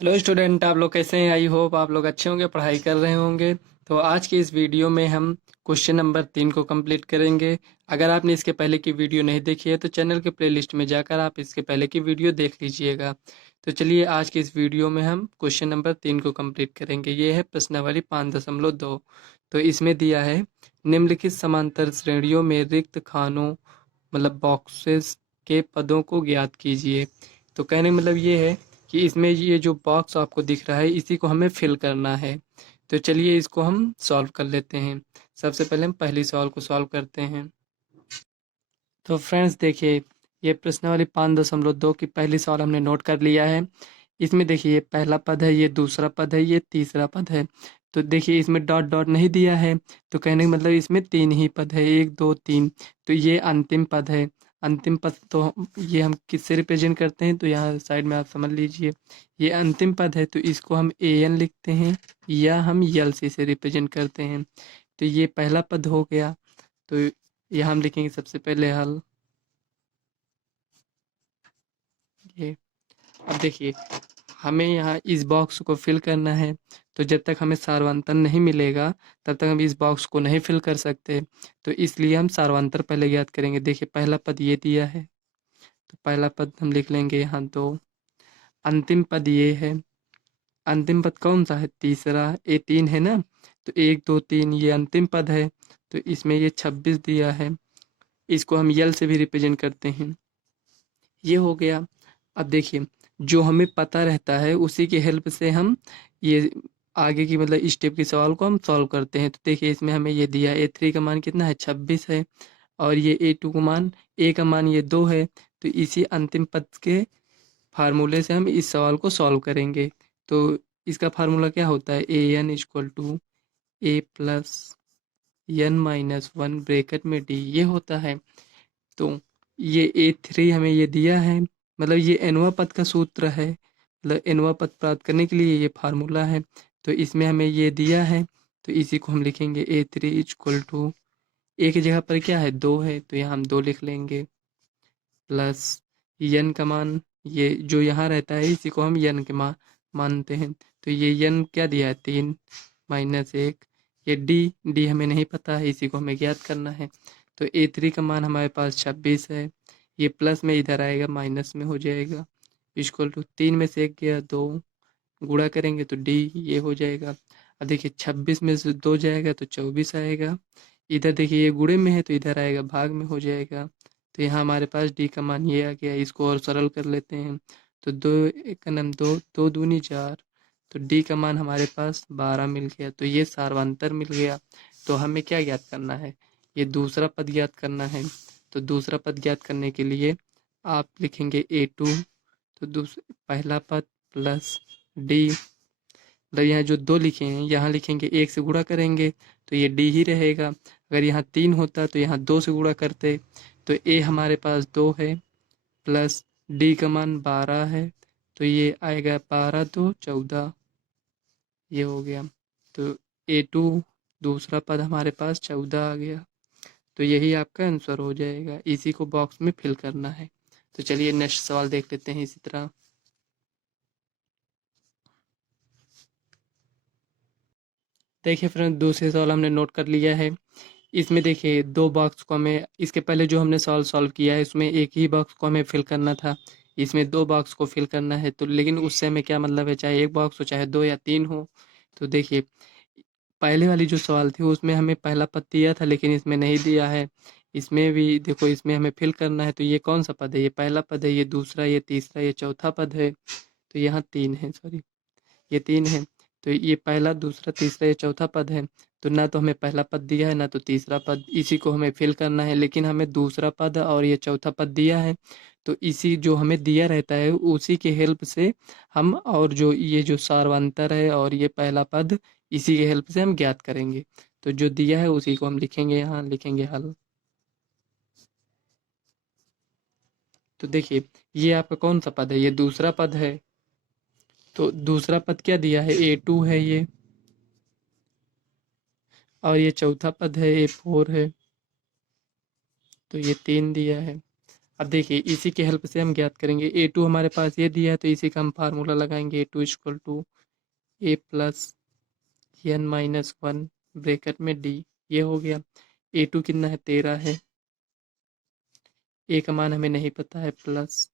Hello student, आप लोग कैसे हैं? आई होप आप लोग अच्छे होंगे, पढ़ाई कर रहे होंगे। तो आज की इस वीडियो में हम क्वेश्चन नंबर 3 को कंप्लीट करेंगे। अगर आपने इसके पहले की वीडियो नहीं देखी है तो चैनल के प्लेलिस्ट में जाकर आप इसके पहले की वीडियो देख लीजिएगा। तो चलिए आज की इस वीडियो में हम क्वेश्चन नंबर 3 को कंप्लीट करेंगे। ये है प्रश्नावली 5.2। तो इसमें दिया है निम्नलिखित समांतर श्रेणियों में रिक्त खानों मतलब बॉक्सेस के पदों को ज्ञात कीजिए। तो कहने का मतलब ये है कि इसमें ये जो बॉक्स आपको दिख रहा है इसी को हमें फिल करना है। तो चलिए इसको हम सॉल्व कर लेते हैं। सबसे पहले हम पहली सवाल को सॉल्व करते हैं। तो फ्रेंड्स देखिए, ये प्रश्नावली 5.2 की पहली सवाल हमने नोट कर लिया है। इसमें देखिए ये पहला पद है, ये दूसरा पद है, ये तीसरा पद है। तो देखिए इसमें डॉट डॉट नहीं दिया है, तो कहने का मतलब इसमें तीन ही पद है, एक दो तीन। तो ये अंतिम पद है। अंतिम पद तो ये हम किससे रिप्रेजेंट करते हैं, तो यहाँ साइड में आप समझ लीजिए ये अंतिम पद है, तो इसको हम ए एन लिखते हैं या हम यल सी से रिप्रेजेंट करते हैं। तो ये पहला पद हो गया। तो यहाँ हम लिखेंगे सबसे पहले हल। ये अब देखिए हमें यहाँ इस बॉक्स को फिल करना है। तो जब तक हमें सार्वंतर नहीं मिलेगा तब तक हम इस बॉक्स को नहीं फिल कर सकते। तो इसलिए हम सार्वंतर पहले ज्ञात करेंगे। देखिए पहला पद ये दिया है, तो पहला पद हम लिख लेंगे यहाँ दो। अंतिम पद ये है। अंतिम पद कौन सा है? तीसरा। ये तीन है ना, तो एक दो तीन ये अंतिम पद है। तो इसमें ये 26 दिया है, इसको हम यल से भी रिप्रेजेंट करते हैं। ये हो गया। अब देखिए जो हमें पता रहता है उसी की हेल्प से हम ये आगे की मतलब स्टेप के सवाल को हम सॉल्व करते हैं। तो देखिए इसमें हमें ये दिया ए थ्री का मान कितना है? 26 है। और ये ए टू का मान, ए का मान ये 2 है। तो इसी अंतिम पद के फार्मूले से हम इस सवाल को सॉल्व करेंगे। तो इसका फार्मूला क्या होता है? A N equal to A plus N minus one bracket में डी, ये होता है। तो ये ए थ्री हमें ये दिया है, मतलब ये एनवा पद का सूत्र है, मतलब एनवा पद प्राप्त करने के लिए ये फार्मूला है। तो इसमें हमें ये दिया है, तो इसी को हम लिखेंगे ए थ्री इक्वल टू, ए की जगह पर क्या है? 2 है, तो यहाँ हम 2 लिख लेंगे, प्लस यन का मान ये जो यहाँ रहता है इसी को हम यन के मान मानते हैं। तो ये यन क्या दिया है? 3 माइनस 1। ये डी, डी हमें नहीं पता है, इसी को हमें ज्ञात करना है। तो ए थ्री का मान हमारे पास 26 है। ये प्लस में इधर आएगा, माइनस में हो जाएगा। इक्वल टू 3 में से 1 गया 2, गुणा करेंगे तो डी ये हो जाएगा। अब देखिए 26 में से 2 जाएगा तो 24 आएगा। इधर देखिए ये गुणे में है तो इधर आएगा भाग में हो जाएगा। तो यहाँ हमारे पास डी का मान ये आ गया। इसको और सरल कर लेते हैं। तो दो एक का नाम दो, दो दूनी 4। तो डी का मान हमारे पास 12 मिल गया। तो ये सार्वंतर मिल गया। तो हमें क्या ज्ञात करना है? ये दूसरा पद ज्ञात करना है। तो दूसरा पद ज्ञात करने के लिए आप लिखेंगे ए टू, तो पहला पद प्लस डी, मतलब यहाँ जो 2 लिखे हैं यहाँ लिखेंगे 1 से गुणा करेंगे तो ये डी ही रहेगा। अगर यहाँ 3 होता तो यहाँ 2 से गुणा करते। तो ए हमारे पास 2 है, प्लस डी का मान 12 है। तो ये आएगा 12 2 14, ये हो गया। तो ए टू दूसरा पद हमारे पास 14 आ गया। तो यही आपका आंसर हो जाएगा। इसी को बॉक्स में फिल करना है। तो चलिए नेक्स्ट सवाल देख लेते हैं इसी तरह। देखिए फ्रेंड दूसरे सवाल हमने नोट कर लिया है। इसमें देखिए 2 बॉक्स को हमें, इसके पहले जो हमने सवाल सॉल्व किया है उसमें एक ही बॉक्स को हमें फिल करना था। इसमें 2 बॉक्स को फिल करना है। तो लेकिन उससे हमें क्या मतलब है, चाहे एक बॉक्स हो चाहे 2 या 3 हो। तो देखिए पहले वाली जो सवाल थी उसमें हमें पहला पद दिया था लेकिन इसमें नहीं दिया है। इसमें भी देखो इसमें हमें फिल करना है। तो ये कौन सा पद है? ये पहला पद है, ये दूसरा, ये तीसरा, ये चौथा पद है। तो यहाँ 3 है, सॉरी ये 3 है। तो ये पहला, दूसरा, तीसरा, ये चौथा पद है। तो ना तो हमें पहला पद दिया है ना तो तीसरा पद, इसी को हमें फिल करना है। लेकिन हमें दूसरा पद और ये चौथा पद दिया है। तो इसी जो हमें दिया रहता है उसी के हेल्प से हम, और जो ये जो सार्वंतर है और ये पहला पद, इसी के हेल्प से हम ज्ञात करेंगे। तो जो दिया है उसी को हम लिखेंगे, यहाँ लिखेंगे हल। तो देखिए ये आपका कौन सा पद है? ये दूसरा पद है। तो दूसरा पद क्या दिया है? ए टू है ये, और ये चौथा पद है ए फोर है। तो ये 3 दिया है। अब देखिए इसी की हेल्प से हम ज्ञात करेंगे। A2 हमारे पास ये दिया है तो इसी का हम फार्मूला लगाएंगे। A2 equal to A plus n minus one bracket में D। ये हो गया। A2 कितना है, 13 है। A का मान हमें नहीं पता है, प्लस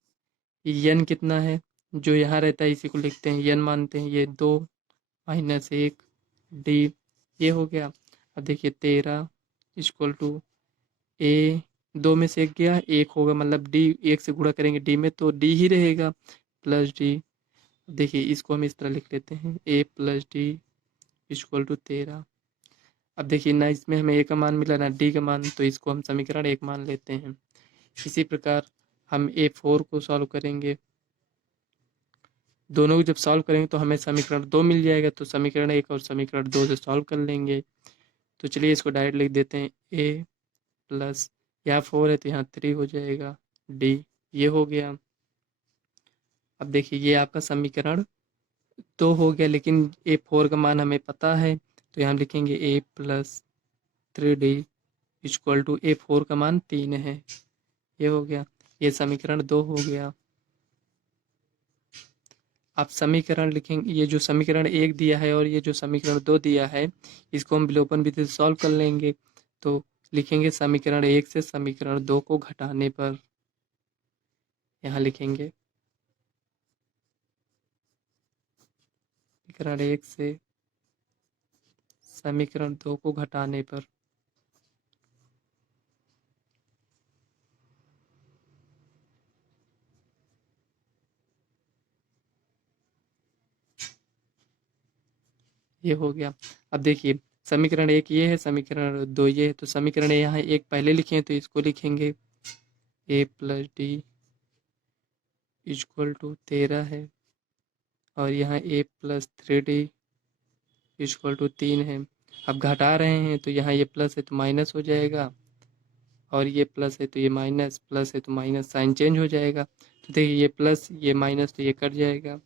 n कितना है, जो यहाँ रहता है इसी को लिखते हैं, n मानते हैं, ये 2 माइनस 1 D। ये हो गया। अब देखिए 13 इक्वल टू A, 2 में से 1 गया, 1 होगा, मतलब D 1 से गुणा करेंगे D में तो D ही रहेगा, प्लस D। देखिए इसको हम इस तरह लिख लेते हैं, A plus D equal to 13। अब देखिए ना इसमें हमें A का मान मिला ना D का मान, तो इसको हम समीकरण 1 मान लेते हैं। इसी प्रकार हम A4 को सॉल्व करेंगे। दोनों को जब सॉल्व करेंगे तो हमें समीकरण 2 मिल जाएगा, तो समीकरण 1 और समीकरण 2 से सॉल्व कर लेंगे। तो चलिए इसको डायरेक्ट लिख देते हैं, A प्लस, यहाँ 4 है तो यहाँ 3 हो जाएगा, D। ये हो गया। अब देखिए ये आपका समीकरण तो हो गया, लेकिन A4 का मान हमें पता है तो यहाँ लिखेंगे A plus 3D equal to A4 का मान 3 है। ये हो गया, ये समीकरण 2 हो गया। आप समीकरण लिखेंगे, ये जो समीकरण 1 दिया है और ये जो समीकरण 2 दिया है, इसको हम विलोपन विधि से सॉल्व कर लेंगे। तो लिखेंगे समीकरण 1 से समीकरण 2 को घटाने पर, यहाँ लिखेंगे समीकरण 1 से समीकरण 2 को घटाने पर। ये हो गया। अब देखिए समीकरण 1 ये है, समीकरण 2 ये है, तो समीकरण यहाँ 1 पहले लिखे हैं तो इसको लिखेंगे A plus D equal to 13 है, और यहाँ A plus 3D equal to 3 है। अब घटा रहे हैं तो यहाँ ये प्लस है तो माइनस हो जाएगा, और ये प्लस है तो ये माइनस, प्लस है तो माइनस, साइन चेंज हो जाएगा। तो देखिए ये प्लस ये माइनस तो ये कट जाएगा।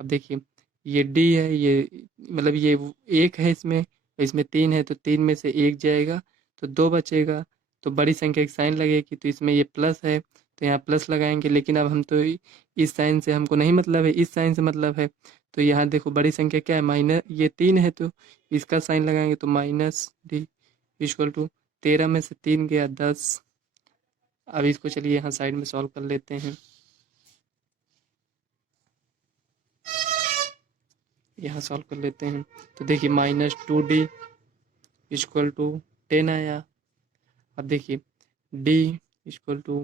अब देखिए ये D है, ये मतलब ये 1 है इसमें, इसमें 3 है तो 3 में से 1 जाएगा तो 2 बचेगा। तो बड़ी संख्या की साइन लगेगी, तो इसमें ये प्लस है तो यहाँ प्लस लगाएंगे, लेकिन अब हम तो इस साइन से हमको नहीं मतलब है, इस साइन से मतलब है। तो यहाँ देखो बड़ी संख्या क्या है, माइनस, ये 3 है तो इसका साइन लगाएंगे तो माइनस D इक्वल टू 13 में से 3 गया 10। अब इसको चलिए यहाँ साइड में सॉल्व कर लेते हैं। यहाँ सॉल्व कर लेते हैं तो देखिए -2D इक्वल टू 10 आया। अब देखिए D इक्वल टू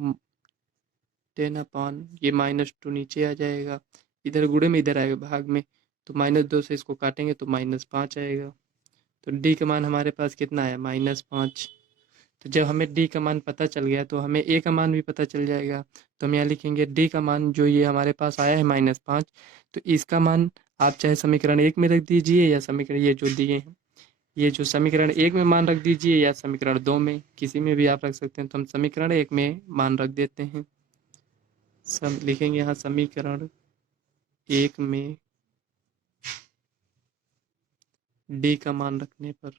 10 अपान ये -2 नीचे आ जाएगा, इधर गुणे में इधर आएगा भाग में, तो -2 से इसको काटेंगे तो -5 आएगा। तो D का मान हमारे पास कितना आया, -5। तो जब हमें D का मान पता चल गया तो हमें A का मान भी पता चल जाएगा। तो हम यहाँ लिखेंगे D का मान जो ये हमारे पास आया है -5, तो इसका मान आप चाहे समीकरण 1 में रख दीजिए या समीकरण ये जो दिए हैं, ये जो समीकरण 1 में मान रख दीजिए या समीकरण 2 में, किसी में भी आप रख सकते हैं। तो हम समीकरण 1 में मान रख देते हैं। लिखेंगे यहाँ समीकरण 1 में D का मान रखने पर,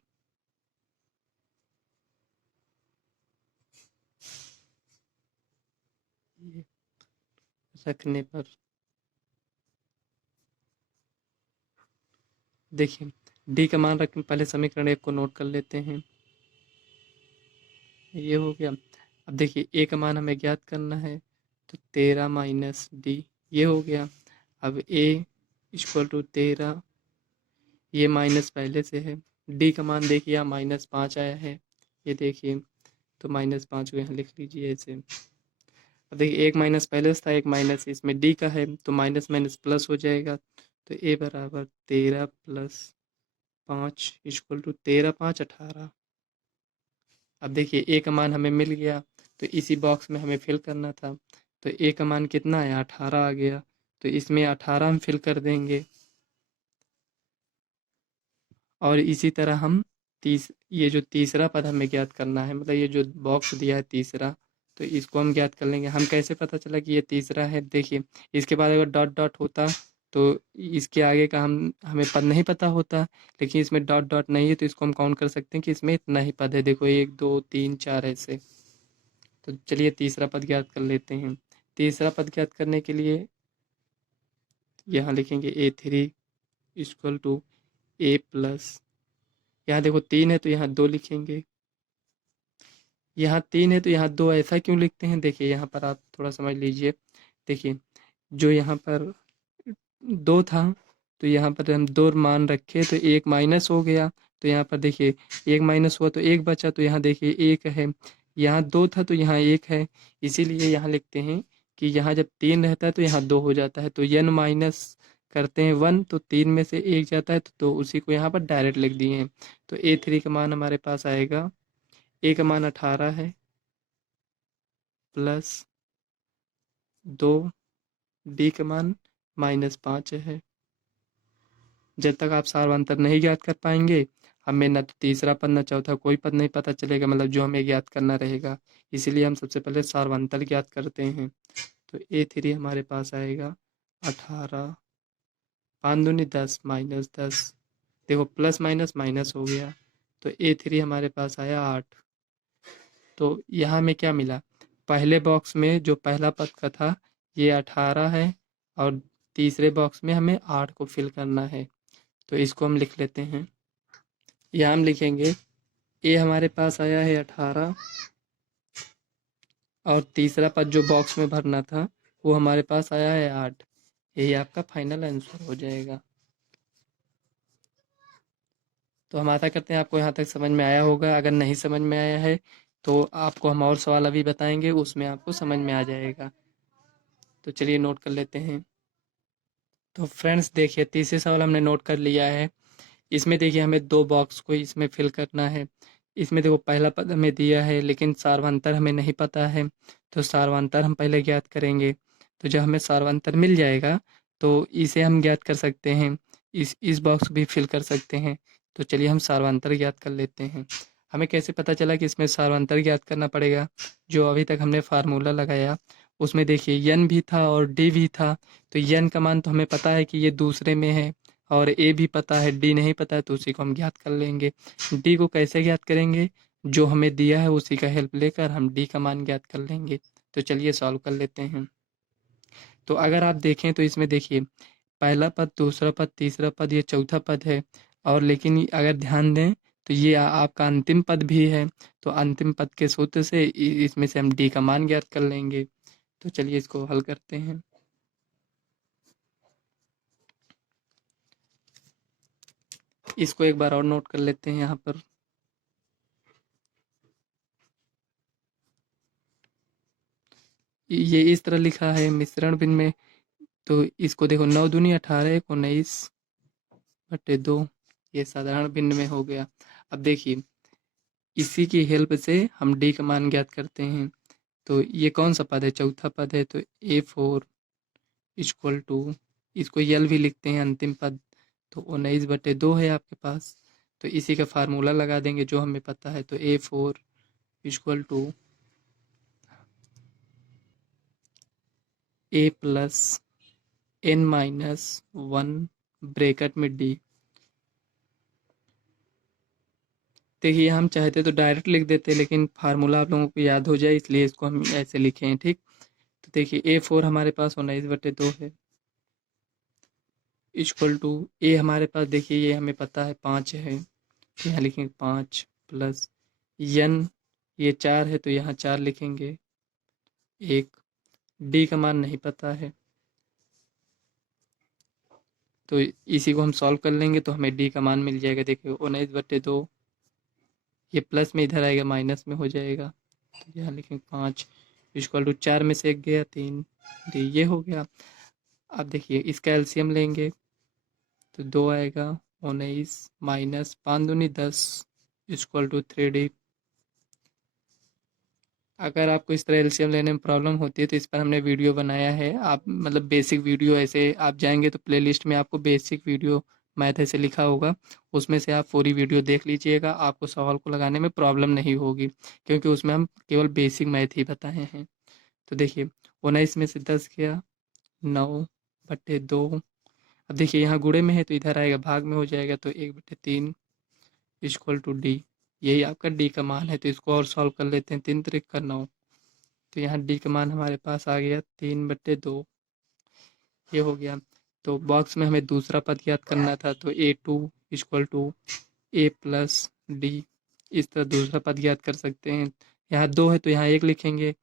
रखने पर देखिए D का मान रख, पहले समीकरण 1 को नोट कर लेते हैं। ये हो गया। अब देखिए A का मान हमें ज्ञात करना है, तो 13 माइनस D, ये हो गया। अब A इक्वल टू 13, ये माइनस पहले से है, D का मान देखिए यहाँ -5 आया है, ये देखिए, तो -5 को यहाँ लिख लीजिए ऐसे। अब देखिए एक माइनस पहले से था, एक माइनस इसमें D का है, तो माइनस माइनस प्लस हो जाएगा। तो A बराबर 13 प्लस 5 इक्वल टू 13 5 18। अब देखिए A का मान हमें मिल गया, तो इसी बॉक्स में हमें फिल करना था। तो A का मान कितना आया, 18 आ गया, तो इसमें 18 हम फिल कर देंगे। और इसी तरह हम ये जो तीसरा पद हमें ज्ञात करना है, मतलब ये जो बॉक्स दिया है तीसरा, तो इसको हम ज्ञात कर लेंगे। हम कैसे पता चला कि ये तीसरा है, देखिए इसके बाद अगर डॉट डॉट होता तो इसके आगे का हमें पद नहीं पता होता, लेकिन इसमें डॉट डॉट नहीं है तो इसको हम काउंट कर सकते हैं कि इसमें इतना ही पद है। देखो 1 2 3 4 ऐसे। तो चलिए तीसरा पद ज्ञात कर लेते हैं। तीसरा पद ज्ञात करने के लिए यहाँ लिखेंगे a3 equal to a plus, यहाँ देखो 3 है तो यहाँ 2 लिखेंगे, यहाँ 3 है तो यहाँ 2, ऐसा क्यों लिखते हैं? देखिए यहाँ पर आप थोड़ा समझ लीजिए। देखिए जो यहाँ पर 2 था तो यहाँ पर हम 2 मान रखे तो 1 माइनस हो गया, तो यहाँ पर देखिए 1 माइनस हुआ तो 1 बचा, तो यहाँ देखिए 1 है, यहाँ 2 था तो यहाँ 1 है, इसीलिए यहाँ लिखते हैं कि यहाँ जब 3 रहता है तो यहाँ 2 हो जाता है, तो n माइनस करते हैं 1 तो 3 में से 1 जाता है तो 2, उसी को यहाँ पर डायरेक्ट लिख दिए हैं। तो a3 का मान हमारे पास आएगा, a का मान 18 है प्लस 2, d का मान -5 है। जब तक आप सार्वंतर नहीं ज्ञात कर पाएंगे हमें न तो तीसरा पद न चौथा कोई पद नहीं पता चलेगा, मतलब जो हमें ज्ञात करना रहेगा। इसीलिए हम सबसे पहले सार्वंतर ज्ञात करते हैं। तो a3 हमारे पास आएगा 18, 5 दूनी 10 -10, देखो प्लस माइनस माइनस हो गया, तो a3 हमारे पास आया 8। तो यहाँ में क्या मिला, पहले बॉक्स में जो पहला पद का था ये 18 है और तीसरे बॉक्स में हमें 8 को फिल करना है, तो इसको हम लिख लेते हैं। यहाँ हम लिखेंगे ए हमारे पास आया है 18 और तीसरा पद जो बॉक्स में भरना था वो हमारे पास आया है 8। यही आपका फाइनल आंसर हो जाएगा। तो हम आशा करते हैं आपको यहाँ तक समझ में आया होगा। अगर नहीं समझ में आया है तो आपको हम और सवाल अभी बताएंगे, उसमें आपको समझ में आ जाएगा। तो चलिए नोट कर लेते हैं। तो फ्रेंड्स देखिए तीसरे सवाल हमने नोट कर लिया है। इसमें देखिए हमें 2 बॉक्स को इसमें फिल करना है। इसमें देखो पहला पद हमें दिया है लेकिन सार्वंतर हमें नहीं पता है, तो सार्वंतर हम पहले ज्ञात करेंगे। तो जब हमें सार्वंतर मिल जाएगा तो इसे हम ज्ञात कर सकते हैं, इस बॉक्स को भी फिल कर सकते हैं। तो चलिए हम सार्वंतर ज्ञात कर लेते हैं। हमें कैसे पता चला कि इसमें सार्वंतर ज्ञात करना पड़ेगा? जो अभी तक हमने फार्मूला लगाया उसमें देखिए n भी था और d भी था, तो n का मान तो हमें पता है कि ये दूसरे में है और a भी पता है, d नहीं पता है, तो उसी को हम ज्ञात कर लेंगे। d को कैसे ज्ञात करेंगे? जो हमें दिया है उसी का हेल्प लेकर हम d का मान ज्ञात कर लेंगे। तो चलिए सॉल्व कर लेते हैं। तो अगर आप देखें तो इसमें देखिए पहला पद, दूसरा पद, तीसरा पद, ये चौथा पद है, और लेकिन अगर ध्यान दें तो ये आपका अंतिम पद भी है। तो अंतिम पद के सूत्र से इसमें से हम d का मान ज्ञात कर लेंगे। तो चलिए इसको हल करते हैं। इसको एक बार और नोट कर लेते हैं यहाँ पर। ये इस तरह लिखा है मिश्रण भिन्न में, तो इसको देखो 9 दूनी 18 19/2, ये साधारण भिन्न में हो गया। अब देखिए इसी की हेल्प से हम d का मान ज्ञात करते हैं। तो ये कौन सा पद है? चौथा पद है, तो a4 इक्वल टू, इसको यल भी लिखते हैं अंतिम पद, तो 19/2 है आपके पास। तो इसी का फार्मूला लगा देंगे जो हमें पता है, तो a4 equal to a plus n-1 bracket में d। देखिए हम चाहते तो डायरेक्ट लिख देते लेकिन फार्मूला आप लोगों को याद हो जाए इसलिए इसको हम ऐसे लिखे हैं, ठीक। तो देखिए a4 हमारे पास 19/2 है इक्वल टू a हमारे पास देखिए ये हमें पता है 5 है, तो यहाँ लिखेंगे 5 प्लस n, ये 4 है तो यहाँ 4 लिखेंगे, 1, d का मान नहीं पता है तो इसी को हम सॉल्व कर लेंगे तो हमें d का मान मिल जाएगा। देखिए 19/2, ये प्लस में इधर आएगा माइनस में हो जाएगा, तो यहाँ लिखेंगे 5 इक्वल टू 4 में से 1 गया 3, डी ये हो गया। अब देखिए इसका एलसीएम लेंगे तो 2 आएगा, 19 माइनस 5 दूनी 10 इक्वल टू 3d। अगर आपको इस तरह एलसीएम लेने में प्रॉब्लम होती है तो इस पर हमने वीडियो बनाया है, आप मतलब बेसिक वीडियो, ऐसे आप जाएंगे तो प्लेलिस्ट में आपको बेसिक वीडियो मैथ ऐसे लिखा होगा, उसमें से आप पूरी वीडियो देख लीजिएगा, आपको सवाल को लगाने में प्रॉब्लम नहीं होगी क्योंकि उसमें हम केवल बेसिक मैथ ही बताए हैं। तो देखिए 19 में से 10 गया 9/2। अब देखिए यहाँ गुणे में है तो इधर आएगा भाग में हो जाएगा, तो 1/3 इक्वल टू डी, यही आपका डी का मान है। तो इसको और सॉल्व कर लेते हैं, 3 त्रिक का 9, तो यहाँ डी का मान हमारे पास आ गया 3/2, ये हो गया। तो बॉक्स में हमें दूसरा पद ज्ञात करना था, तो A2 equal to A plus D, इस तरह दूसरा पद ज्ञात कर सकते हैं। यहाँ 2 है तो यहाँ 1 लिखेंगे,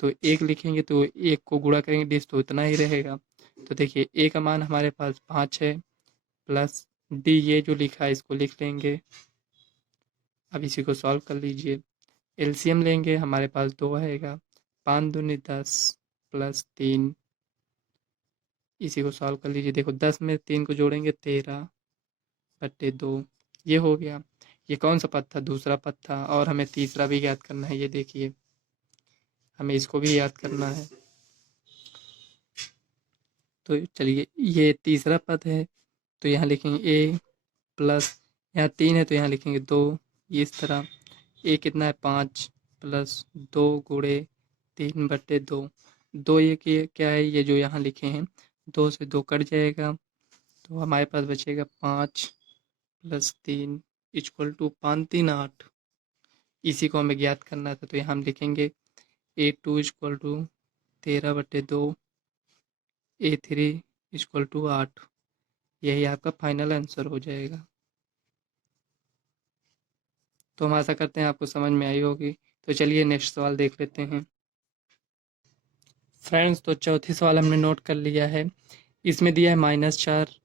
तो 1 लिखेंगे तो 1 को गुणा करेंगे डिस तो इतना ही रहेगा। तो देखिए A का मान हमारे पास 5 है, प्लस डी ये जो लिखा है इसको लिख लेंगे। अब इसी को सॉल्व कर लीजिए, एलसीएम लेंगे, हमारे पास 2 आएगा, 5 दूनी 10 प्लस 3, इसी को सॉल्व कर लीजिए। देखो 10 में 3 को जोड़ेंगे 13/2, ये हो गया। ये कौन सा पद था? दूसरा पद था, और हमें तीसरा भी याद करना है। ये देखिए हमें इसको भी याद करना है। तो चलिए ये तीसरा पद है, तो यहाँ लिखेंगे ए प्लस, यहाँ 3 है तो यहाँ लिखेंगे 2, इस तरह। ए कितना है? 5 प्लस 2 गुणे 3/2। 2 ये क्या है? ये जो यहाँ लिखे हैं, 2 से 2 कट जाएगा, तो हमारे पास बचेगा 5 प्लस 3 इक्वल टू 5 3 8। इसी को हमें ज्ञात करना था, तो यहाँ हम लिखेंगे A2 equal to 13/2, A3 equal to 8। यही आपका फाइनल आंसर हो जाएगा। तो हम आशा करते हैं आपको समझ में आई होगी। तो चलिए नेक्स्ट सवाल देख लेते हैं। फ्रेंड्स, तो चौथी सवाल हमने नोट कर लिया है। इसमें दिया है -4।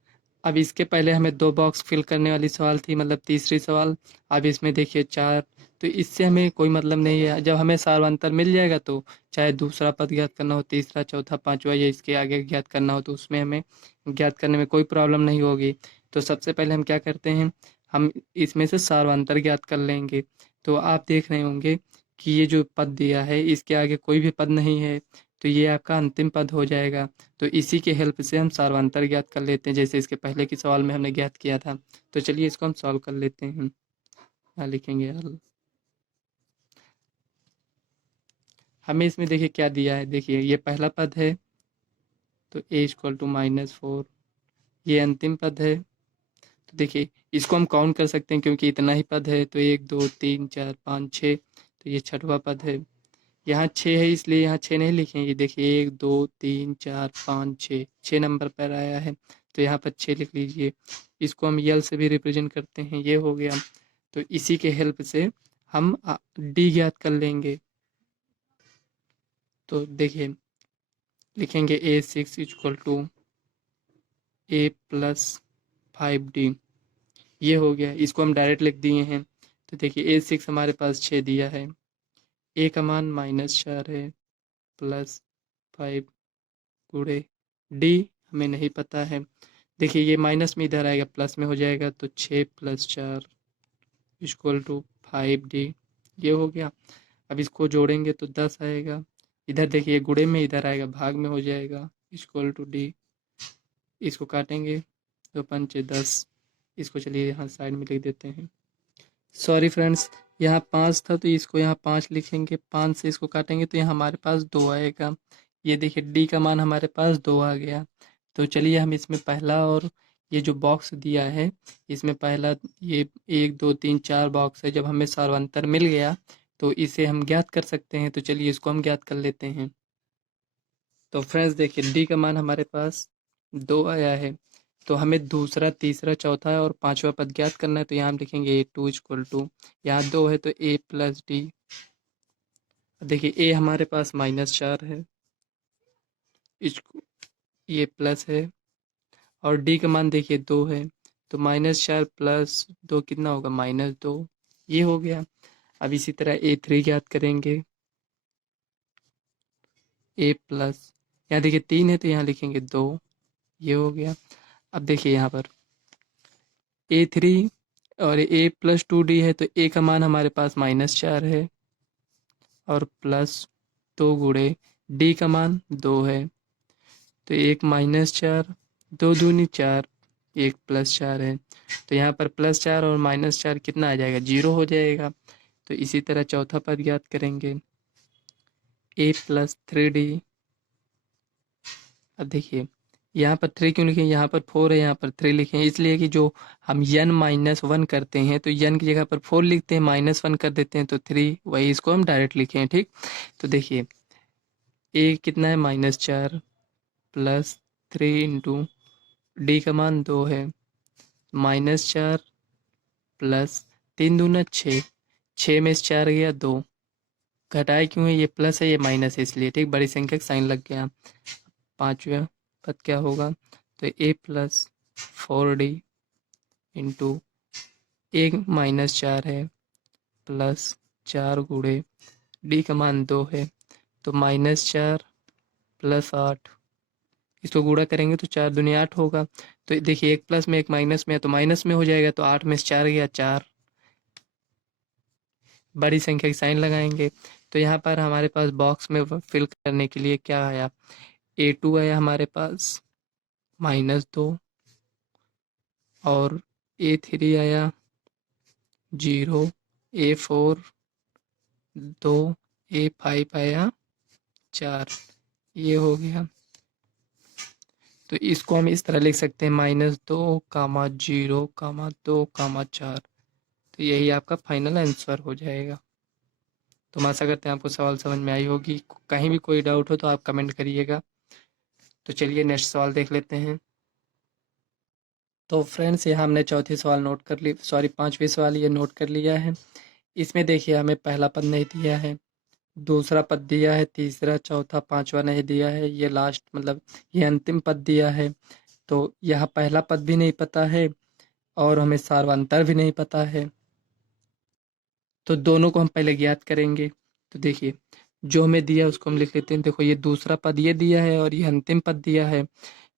अब इसके पहले हमें 2 बॉक्स फिल करने वाली सवाल थी, मतलब तीसरी सवाल। अब इसमें देखिए 4, तो इससे हमें कोई मतलब नहीं है। जब हमें सार्वंतर मिल जाएगा तो चाहे दूसरा पद ज्ञात करना हो, तीसरा, चौथा, पांचवा या इसके आगे ज्ञात करना हो, तो उसमें हमें ज्ञात करने में कोई प्रॉब्लम नहीं होगी। तो सबसे पहले हम क्या करते हैं, हम इसमें से सार्वंतर ज्ञात कर लेंगे। तो आप देख रहे होंगे कि ये जो पद दिया है इसके आगे कोई भी पद नहीं है, तो ये आपका अंतिम पद हो जाएगा। तो इसी के हेल्प से हम सार्वंतर ज्ञात कर लेते हैं, जैसे इसके पहले के सवाल में हमने ज्ञात किया था। तो चलिए इसको हम सॉल्व कर लेते हैं। यहाँ लिखेंगे हल। हमें इसमें देखिए क्या दिया है, देखिए ये पहला पद है, तो a इक्वल टू -4, ये अंतिम पद है। तो देखिए इसको हम काउंट कर सकते हैं, क्योंकि इतना ही पद है, तो 1 2 3 4 5 6, तो ये छठवां पद है। यहाँ 6 है इसलिए यहाँ 6 नहीं लिखेंगे। देखिए 1 2 3 4 5 6, 6 नंबर पर आया है, तो यहाँ पर 6 लिख लीजिए। इसको हम यल से भी रिप्रेजेंट करते हैं, ये हो गया। तो इसी के हेल्प से हम डी ज्ञात कर लेंगे। तो देखिए लिखेंगे A6 equal to A plus 5D, ये हो गया। इसको हम डायरेक्ट लिख दिए हैं। तो देखिए A6 हमारे पास 6 दिया है, A का मान -4 है, प्लस 5 गुणे डी हमें नहीं पता है। देखिए ये माइनस में इधर आएगा, प्लस में हो जाएगा, तो 6 + 4 इक्वल टू 5D, ये हो गया। अब इसको जोड़ेंगे तो 10 आएगा। इधर देखिए गुणे में इधर आएगा, भाग में हो जाएगा, इक्वल टू डी। इसको काटेंगे तो 5 10, इसको चलिए यहाँ साइड में लिख देते हैं। सॉरी फ्रेंड्स, यहाँ 5 था तो इसको यहाँ 5 लिखेंगे, 5 से इसको काटेंगे तो यहाँ हमारे पास 2 आएगा। ये देखिए डी का मान हमारे पास 2 आ गया। तो चलिए हम इसमें पहला और ये जो बॉक्स दिया है, इसमें पहला ये 1 2 3 4 बॉक्स है, जब हमें सार्वंतर मिल गया तो इसे हम ज्ञात कर सकते हैं। तो चलिए इसको हम ज्ञात कर लेते हैं। तो फ्रेंड्स देखिए डी का मान हमारे पास 2 आया है, तो हमें दूसरा, तीसरा, चौथा और पांचवा पद ज्ञात करना है। तो यहाँ हम लिखेंगे A2 इक्वल टू, यहाँ 2 है तो A प्लस डी। देखिए A हमारे पास -4 है, इसको ये प्लस है, और डी का मान देखिए 2 है, तो -4 प्लस 2 कितना होगा? -2, ये हो गया। अब इसी तरह A3 ज्ञात करेंगे, A प्लस, यहाँ देखिए 3 है तो यहाँ लिखेंगे 2, ये हो गया। अब देखिए यहाँ पर A3 और A प्लस 2D है, तो A का मान हमारे पास -4 है, और प्लस 2 गुणे D का मान 2 है, तो 1 -4, 2 दूनी 4, 1 + 4 है, तो यहाँ पर +4 और -4 कितना आ जाएगा? 0 हो जाएगा। तो इसी तरह चौथा पद ज्ञात करेंगे, A प्लस 3D। अब देखिए यहाँ पर 3 क्यों लिखे? यहाँ पर 4 है, यहाँ पर 3 लिखे हैं, इसलिए कि जो हम n-1 करते हैं तो n की जगह पर 4 लिखते हैं, -1 कर देते हैं तो 3, वही इसको हम डायरेक्ट लिखे हैं, ठीक। तो देखिए ए कितना है -4 प्लस 3 इंटू डी का मान 2 है, -4 प्लस 3 दूना 6, 6 में से 4 गया 2, घटाए क्यों है, ये प्लस है ये माइनस है इसलिए, ठीक, बड़ी संख्या का साइन लग गया। पांचवा पद क्या होगा, तो ए प्लस 4d इंटू एक -4 है प्लस 4 गुणे डी का मान 2 है, तो -4 प्लस 8, इसको गुणा करेंगे तो 4 दूनी 8 होगा। तो देखिए एक प्लस में एक माइनस में है तो माइनस में हो जाएगा, तो 8 में से 4 गया 4, बड़ी संख्या की साइन लगाएंगे। तो यहाँ पर हमारे पास बॉक्स में फिल करने के लिए क्या आया, A2 आया हमारे पास -2 और A3 आया 0, A4 2, A5 आया 4, ये हो गया। तो इसको हम इस तरह लिख सकते हैं -2, 0, 2, 4, तो यही आपका फाइनल आंसर हो जाएगा। तो हम आशा करते हैं आपको सवाल समझ में आई होगी, कहीं भी कोई डाउट हो तो आप कमेंट करिएगा। तो चलिए नेक्स्ट सवाल देख लेते हैं। तो फ्रेंड्स यहाँ हमने चौथी सवाल नोट कर ली, सॉरी पांचवी सवाल ये नोट कर लिया है। इसमें देखिए हमें पहला पद नहीं दिया है, दूसरा पद दिया है, तीसरा चौथा पांचवा नहीं दिया है, ये लास्ट मतलब ये अंतिम पद दिया है। तो यहाँ पहला पद भी नहीं पता है और हमें सार्वंतर भी नहीं पता है, तो दोनों को हम पहले ज्ञात करेंगे। तो देखिए जो हमें दिया है उसको हम लिख लेते हैं। देखो ये दूसरा पद ये दिया है और ये अंतिम पद दिया है,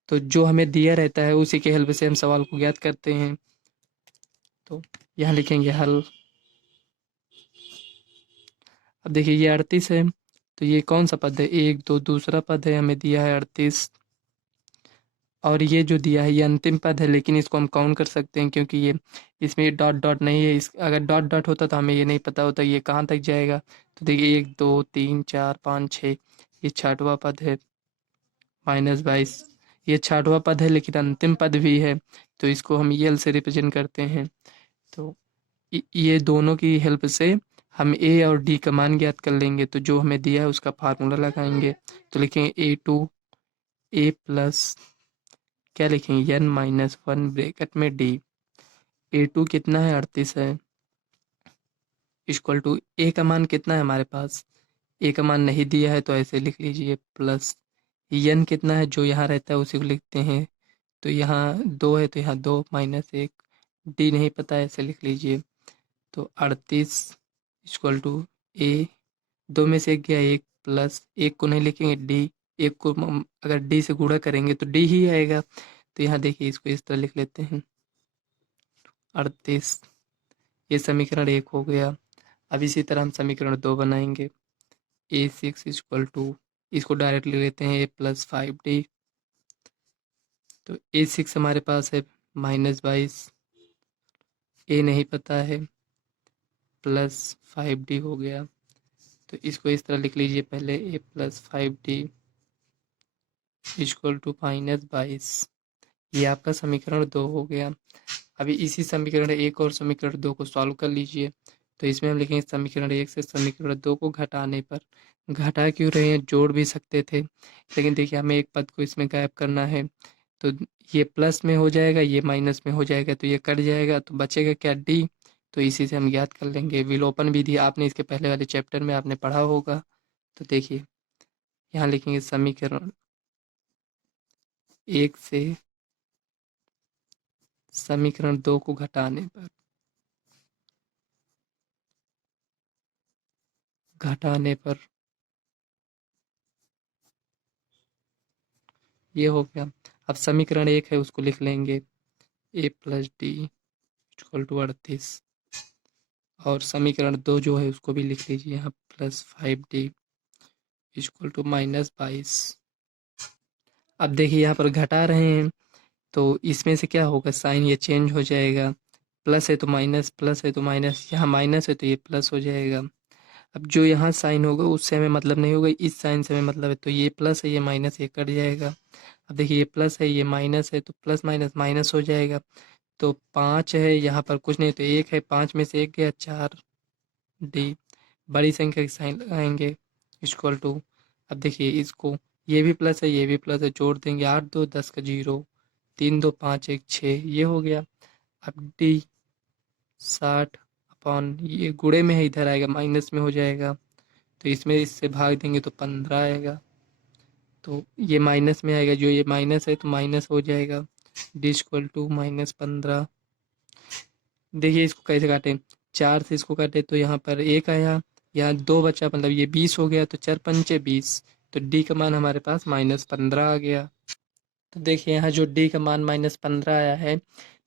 तो जो हमें दिया रहता है उसी के हेल्प से हम सवाल को ज्ञात करते हैं। तो यहाँ लिखेंगे हल। अब देखिए ये 38 है, तो ये कौन सा पद है, 1 2 दूसरा पद है, हमें दिया है 38, और ये जो दिया है ये अंतिम पद है, लेकिन इसको हम काउंट कर सकते हैं क्योंकि ये इसमें ये डॉट डॉट नहीं है। इस अगर डॉट डॉट होता तो हमें ये नहीं पता होता ये कहाँ तक जाएगा। तो देखिए 1 2 3 4 5 6, ये छठवां पद है, -22, ये छठवां पद है लेकिन अंतिम पद भी है, तो इसको हम यल से रिप्रेजेंट करते हैं। तो ये दोनों की हेल्प से हम ए और डी का मान ज्ञात कर लेंगे। तो जो हमें दिया है उसका फार्मूला लगाएंगे, तो लिखेंगे A2 A प्लस क्या लिखेंगे n-1 ब्रैकेट में डी, A2 कितना है 38 है, इक्वल टू ए का मान कितना है हमारे पास, ए का मान नहीं दिया है तो ऐसे लिख लीजिए, प्लस n कितना है जो यहाँ रहता है उसी को लिखते हैं, तो यहाँ 2 है तो यहाँ 2 -1, डी नहीं पता है ऐसे लिख लीजिए। तो 38 इक्वल टू ए, 2 में से 1 गया 1, प्लस 1 को नहीं लिखेंगे डी, 1 को अगर डी से गुणा करेंगे तो डी ही आएगा। तो यहाँ देखिए इसको इस तरह लिख लेते हैं 38, ये समीकरण 1 हो गया। अब इसी तरह हम समीकरण 2 बनाएंगे, A6 इक्वल टू, इसको डायरेक्ट ले लेते हैं A+5D, तो A6 हमारे पास है -22, ए नहीं पता है, +5D हो गया। तो इसको इस तरह लिख लीजिए पहले A+5D इक्वल टू -22, ये आपका समीकरण 2 हो गया। अभी इसी समीकरण 1 और समीकरण 2 को सॉल्व कर लीजिए। तो इसमें हम लिखेंगे समीकरण 1 से समीकरण 2 को घटाने पर, घटा क्यों रहे हैं, जोड़ भी सकते थे, लेकिन देखिए हमें एक पद को इसमें गायब करना है। तो ये प्लस में हो जाएगा, ये माइनस में हो जाएगा, तो ये कट जाएगा, तो बचेगा क्या डी, तो इसी से हम ज्ञात कर लेंगे। विलोपन विधि आपने इसके पहले वाले चैप्टर में आपने पढ़ा होगा। तो देखिए यहाँ लिखेंगे समीकरण 1 से समीकरण 2 को घटाने पर, घटाने पर ये हो गया। अब समीकरण 1 है उसको लिख लेंगे A+D इक्वल टू 38, और समीकरण 2 जो है उसको भी लिख लीजिए यहाँ +5D इक्वल टू -22। अब देखिए यहाँ पर घटा रहे हैं तो इसमें से क्या होगा, साइन ये चेंज हो जाएगा, प्लस है तो माइनस, प्लस है तो माइनस, यहाँ माइनस है तो ये प्लस हो जाएगा। अब जो यहाँ साइन होगा उससे हमें मतलब नहीं होगा, इस साइन से हमें मतलब है, तो ये प्लस है ये माइनस ये कट जाएगा। अब देखिए ये प्लस है ये माइनस है, तो प्लस माइनस माइनस हो जाएगा। तो 5 है यहाँ पर कुछ नहीं तो 1 है, 5 में से 1 गया 4, डी, बड़ी संख्या की साइन लगाएंगे इक्वल टू, अब देखिए इसको, ये भी प्लस है ये भी प्लस है, जोड़ देंगे 8 2 10 का 0, 3 2 5 1 6, ये हो गया। अब डी 60 अपॉन, ये गुणे में है इधर आएगा माइनस में हो जाएगा, तो इसमें इससे भाग देंगे तो 15 आएगा, तो ये माइनस में आएगा, जो ये माइनस है तो माइनस हो जाएगा। D equal to -15। देखिए इसको कैसे काटें, 4 से इसको काटे तो यहाँ पर 1 आया, यहाँ 2 बचा, मतलब ये 20 हो गया, तो 4 पंचे 20, तो डी का मान हमारे पास -15 आ गया। तो देखिए यहाँ जो डी का मान -15 आया है,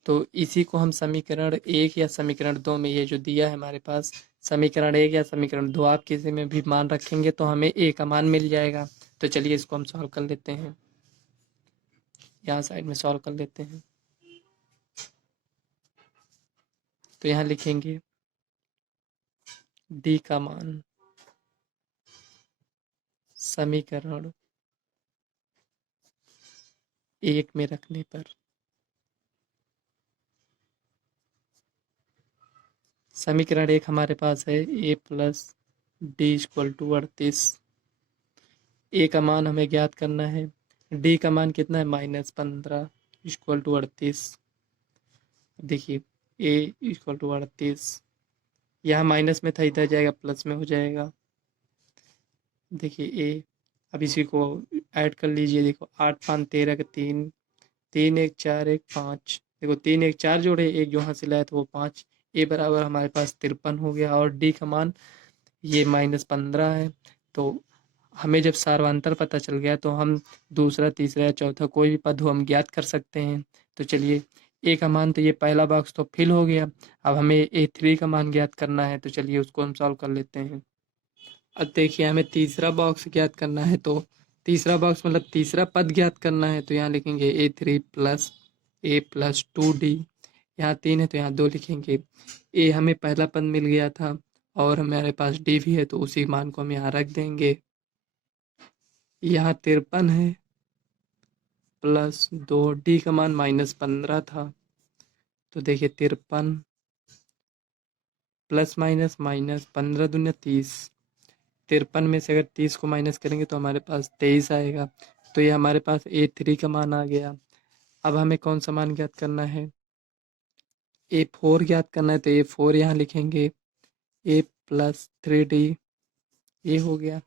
तो इसी को हम समीकरण 1 या समीकरण 2 में, ये जो दिया है हमारे पास समीकरण 1 या समीकरण 2, आप किसी में भी मान रखेंगे तो हमें ए का मान मिल जाएगा। तो चलिए इसको हम सॉल्व कर लेते हैं, यहाँ साइड में सॉल्व कर लेते हैं। तो यहाँ लिखेंगे डी का मान समीकरण 1 में रखने पर, समीकरण 1 हमारे पास है ए प्लस डी इक्वल टू 38। ए का मान हमें ज्ञात करना है, डी का मान कितना है -15 इक्वल टू 38। देखिए ए इक्वल टू 38, यहाँ माइनस में था इधर जाएगा प्लस में हो जाएगा। देखिए ए, अब इसी को ऐड कर लीजिए, देखो 8 5 13 का 3, 3 1 4 1 5, देखो 3 1 4 जोड़े, एक जो यहाँ से लाया था वो 5, ए बराबर हमारे पास 53 हो गया। और डी का मान ये -15 है, तो हमें जब सार्वंतर पता चल गया तो हम दूसरा तीसरा या चौथा कोई भी पद हो हम ज्ञात कर सकते हैं। तो चलिए ए का मान, तो ये पहला बॉक्स तो फिल हो गया, अब हमें A3 का मान ज्ञात करना है, तो चलिए उसको हम सॉल्व कर लेते हैं। अब देखिए हमें तीसरा बॉक्स ज्ञात करना है, तो तीसरा बॉक्स मतलब तीसरा पद ज्ञात करना है, तो यहाँ लिखेंगे A3 प्लस ए प्लस 2D, यहाँ 3 है तो यहाँ 2 लिखेंगे। ए हमें पहला पद मिल गया था और हमारे पास डी भी है, तो उसी मान को हम यहाँ रख देंगे। यहाँ 53 है प्लस 2, डी का मान -15 था, तो देखिए 53 प्लस माइनस माइनस, 15 दूनी 30, 53 में से अगर 30 को माइनस करेंगे तो हमारे पास 23 आएगा, तो ये हमारे पास A3 का मान आ गया। अब हमें कौन सा मान ज्ञात करना है, A4 ज्ञात करना है, तो A4 यहाँ लिखेंगे A प्लस 3D, ये हो गया।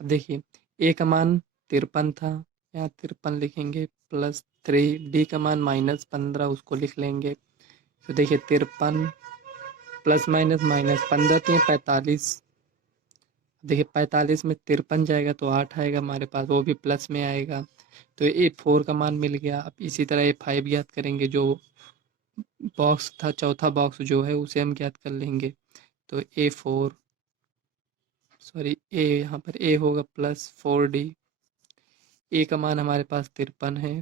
अब देखिए ए का मान 53 था, यहाँ 53 लिखेंगे प्लस 3, डी का मान -15 उसको लिख लेंगे, तो देखिए 53 प्लस माइनस माइनस, 15 3 45, देखिए 45 में 53 जाएगा तो 8 आएगा हमारे पास, वो भी प्लस में आएगा, तो A4 का मान मिल गया। अब इसी तरह A5 ज्ञात करेंगे, जो बॉक्स था चौथा बॉक्स जो है उसे हम ज्ञात कर लेंगे, तो A4 सॉरी ए, यहाँ पर ए होगा प्लस 4D, ए का मान हमारे पास 53 है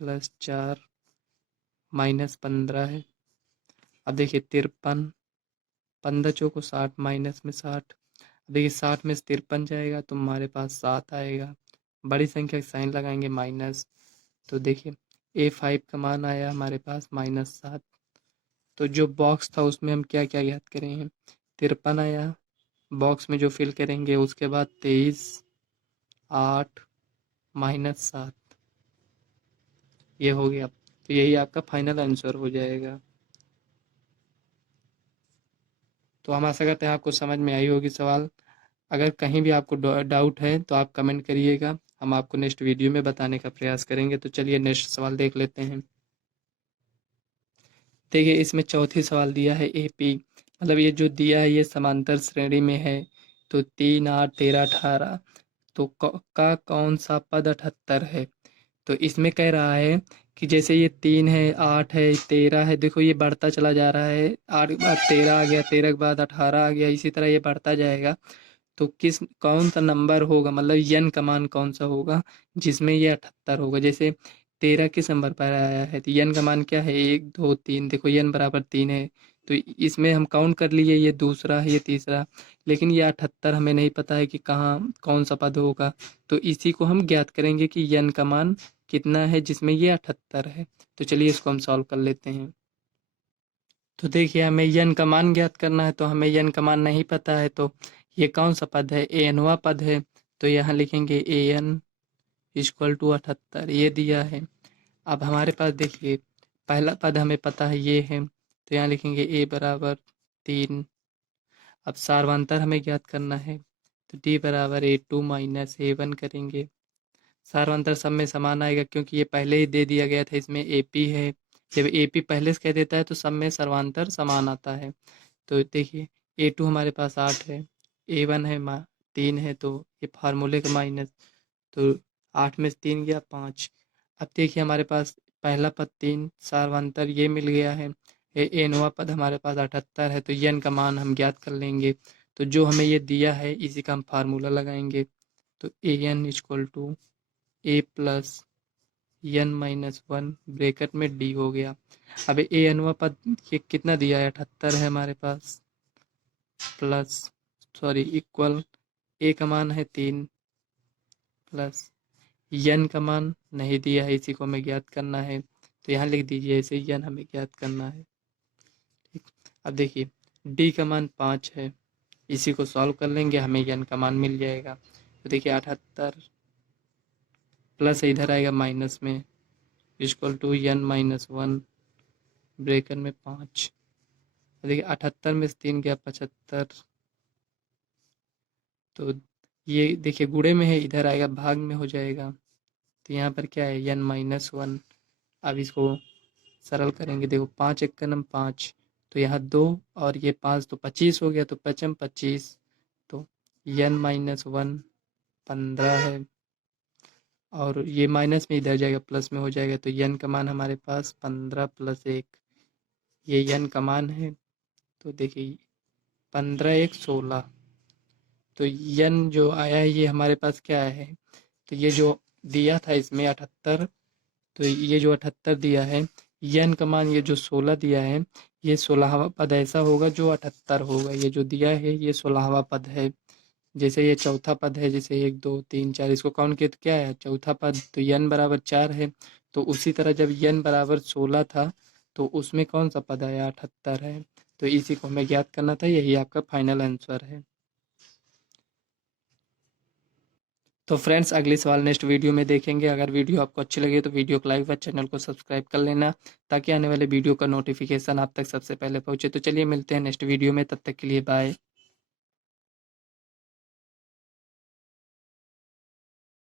प्लस 4 -15 है। अब देखिए 53, 15 चौको 60 माइनस में 60, देखिए 60 में से 53 जाएगा तो हमारे पास 7 आएगा, बड़ी संख्या का साइन लगाएंगे माइनस, तो देखिए A5 का मान आया हमारे पास -7। तो जो बॉक्स था उसमें हम क्या क्या ज्ञात करें, 53 आया, बॉक्स में जो फिल करेंगे उसके बाद 23 8 -7, ये हो गया, तो यही आपका फाइनल आंसर हो जाएगा। तो हम आशा करते हैं आपको समझ में आई होगी सवाल। अगर कहीं भी आपको डाउट है तो आप कमेंट करिएगा, हम आपको नेक्स्ट वीडियो में बताने का प्रयास करेंगे। तो चलिए नेक्स्ट सवाल देख लेते हैं। देखिए इसमें चौथी सवाल दिया है AP, मतलब ये जो दिया है ये समांतर श्रेणी में है, तो 3 8 13 18, तो का कौन सा पद 78 है। तो इसमें कह रहा है कि जैसे ये 3 है 8 है 13 है, देखो ये बढ़ता चला जा रहा है, 8 के बाद 13 आ गया, 13 के बाद 18 आ गया, इसी तरह ये बढ़ता जाएगा। तो किस कौन सा नंबर होगा, मतलब यन का मान कौन सा होगा जिसमें ये 78 होगा। जैसे 13 किस नंबर पर आया है, तो यन का मान क्या है 1 2 3, देखो यन बराबर 3 है, तो इसमें हम काउंट कर लिए, ये दूसरा है ये तीसरा, लेकिन ये 78 हमें नहीं पता है कि कहाँ कौन सा पद होगा, तो इसी को हम ज्ञात करेंगे कि यन का मान कितना है जिसमें ये 78 है। तो चलिए इसको हम सॉल्व कर लेते हैं। तो देखिए हमें यन का मान ज्ञात करना है, तो हमें यन का मान नहीं पता है, तो ये कौन सा पद है, एनवा पद है, तो यहाँ लिखेंगे an इक्वल टू 78, ये दिया है। अब हमारे पास देखिए पहला पद हमें पता है ये है, तो यहाँ लिखेंगे a बराबर 3। अब सारवांतर हमें ज्ञात करना है, तो d बराबर a2 माइनस a1 करेंगे। सारवांतर सब में समान आएगा क्योंकि ये पहले ही दे दिया गया था, इसमें AP है। जब AP पहले से कह देता है तो सब में सर्वांतर समान आता है। तो देखिए A2 हमारे पास 8 है, A1 है 3 है, तो ये फार्मूले का माइनस, तो 8 में से 3 गया 5। अब देखिए हमारे पास पहला पद 3 सारवांतर ये मिल गया है, एनवा पद हमारे पास 78 है, तो n का मान हम ज्ञात कर लेंगे। तो जो हमें ये दिया है इसी का हम फार्मूला लगाएंगे, तो an equal to a plus n minus 1 bracket में d हो गया। अब ए एनवा पद ये कितना दिया है, 78 है हमारे पास, प्लस सॉरी इक्वल a का मान है 3 प्लस n का मान नहीं दिया है, इसी को हमें ज्ञात करना है, तो यहाँ लिख दीजिए ऐसे n हमें ज्ञात करना है। ठीक, अब देखिए d का मान 5 है, इसी को सॉल्व कर लेंगे, हमें n का मान मिल जाएगा। तो देखिए 78 प्लस इधर आएगा माइनस में equal to n minus 1 bracket में 5। देखिए 78 में से 3 गया 75, तो ये देखिए गुणे में है, इधर आएगा भाग में हो जाएगा, तो यहाँ पर क्या है n माइनस 1। अब इसको सरल करेंगे, देखो 5 एक का नम 5, तो यहाँ 2 और ये 5 तो 25 हो गया, तो 5 25, तो n माइनस 1 15 है, और ये माइनस में इधर जाएगा प्लस में हो जाएगा, तो n का मान हमारे पास 15 प्लस 1, ये n का मान है। तो देखिए 15 1 16, तो n जो आया है ये हमारे पास क्या है, तो ये जो दिया था इसमें 78, तो ये जो 78 दिया है, n का मान ये जो 16 दिया है, ये 16वां पद ऐसा होगा जो 78 होगा। ये जो दिया है ये 16वां पद है, जैसे ये चौथा पद है, जैसे 1 2 3 4 इसको काउंट किया तो क्या है चौथा पद, तो n बराबर 4 है। तो उसी तरह जब n बराबर 16 था तो उसमें कौन सा पद आया 78 है, तो इसी को हमें ज्ञात करना था, यही आपका फाइनल आंसर है। तो फ्रेंड्स अगली सवाल नेक्स्ट वीडियो में देखेंगे। अगर वीडियो आपको अच्छी लगे तो वीडियो को लाइक व चैनल को सब्सक्राइब कर लेना, ताकि आने वाले वीडियो का नोटिफिकेशन आप तक सबसे पहले पहुंचे। तो चलिए मिलते हैं नेक्स्ट वीडियो में, तब तक के लिए बाय।